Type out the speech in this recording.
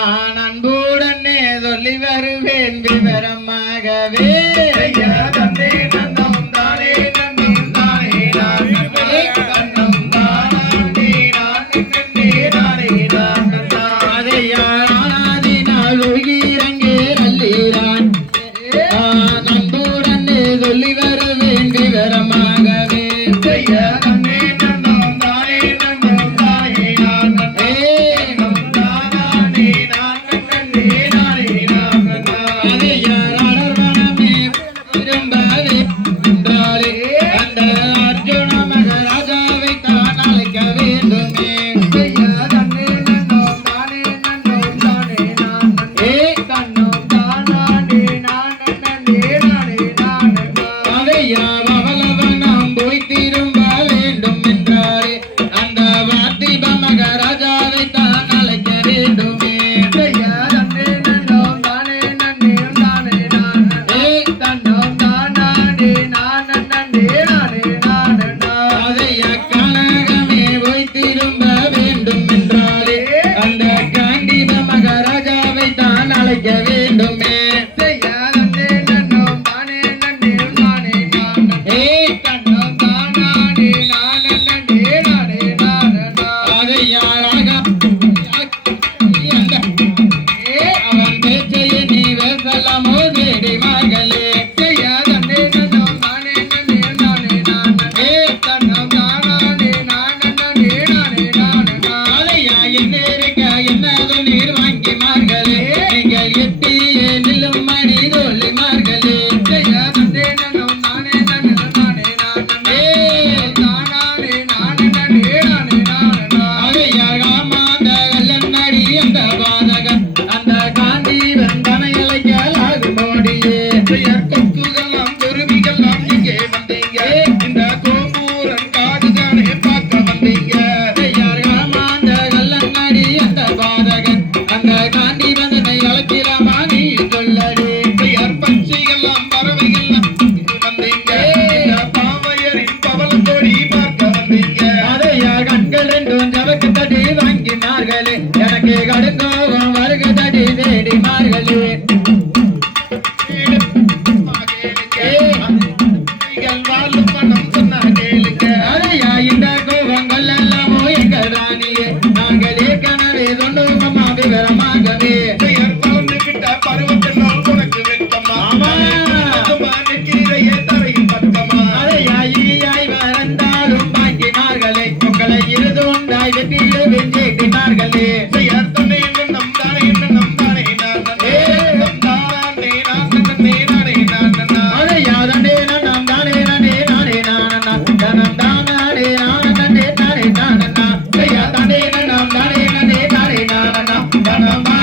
நான் அன்புடனே சொல்லி வருவேன் விவரமாகவே. தந்தை நந்தம் தானே நந்தம் தானே நந்தம் தானே அதையானாதினால் ஒழுகிறங்கே அல்லீரான். நான் அன்புடனே சொல்லி வருவேன் விவரமாகவே. எனக்கு கடுங்கோகம் வருகதடி தேடிமார்களே. வாழும் மனம் சொன்ன கேளுங்க. அதையா இந்த கோபங்கள் எல்லாமோ எங்கள் ராணியே. நாங்கள் ஏற்கனவே சொன்னோமம்மா விவரமாகவே. விட்ட பருவத்தெல்லாம் உனக்கு வெட்கமா? கீரையே தரையும் பக்கமா? அதையா இனியாய் வளர்ந்தாலும் வாங்கினார்களே. உங்களை இருதோண்டாய் வெற்றியிலே வெஞ்சேட்டினார்களே. Bye.